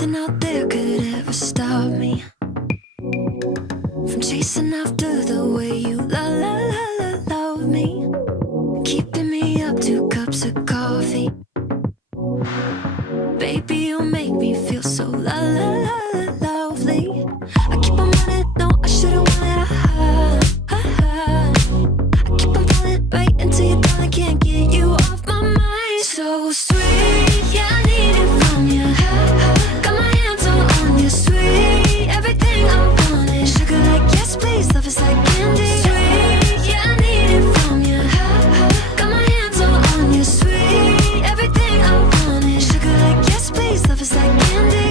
Nothing out there could ever stop me from chasing after the way you love me, keeping me up 2 cups of coffee. Baby, you make me feel so lovely. I keep on running, no, I shouldn't want it. I keep on falling right into your thought, I can't get you off my mind. So sweet, yeah, I need it from you. Got my hands all on you, sweet. Everything I want is sugar like yes, please. Love is like candy. Sweet, yeah, I need it from you. Got my hands all on you, sweet. Everything I want is sugar like yes, please. Love is like candy.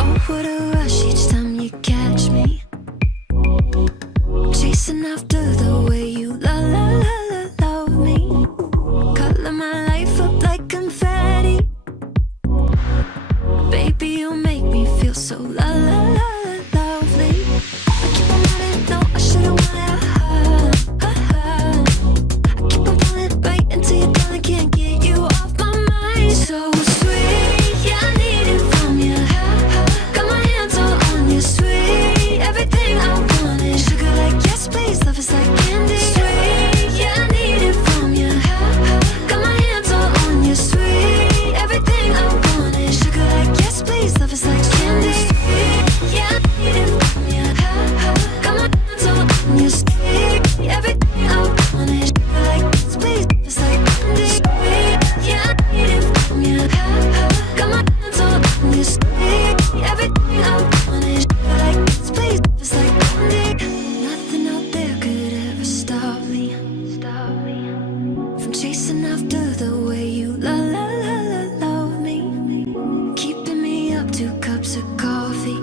Oh, what a rush each time you catch me chasing after the way you love me. Color my life up like confetti. Baby, you make me feel so lovely. I keep on running, no, I shouldn't want it. I keep on falling right into your thought, I can't get you off my mind. So sweet, yeah, I need it from you. Got my hands all on you, sweet. Everything I want is sugar like yes, please. Love is like candy. Sweet, yeah, I need it from you. Got my hands all on you, sweet. Everything I want is sugar like yes, please. Love is like candy. Sweet, yeah, I need it from you. Got my hands all on you, sweet. Everything I want is sugar like yes, please. Love is like candy. Sweet, yeah, I need it from you. Got my hands all on you, sweet. Everything I want is sugar like yes, please. Love is like candy. Nothing out there could ever stop me from chasing after the way you love me, keeping me up 2 cups of coffee.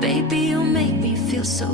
Baby, you make me feel so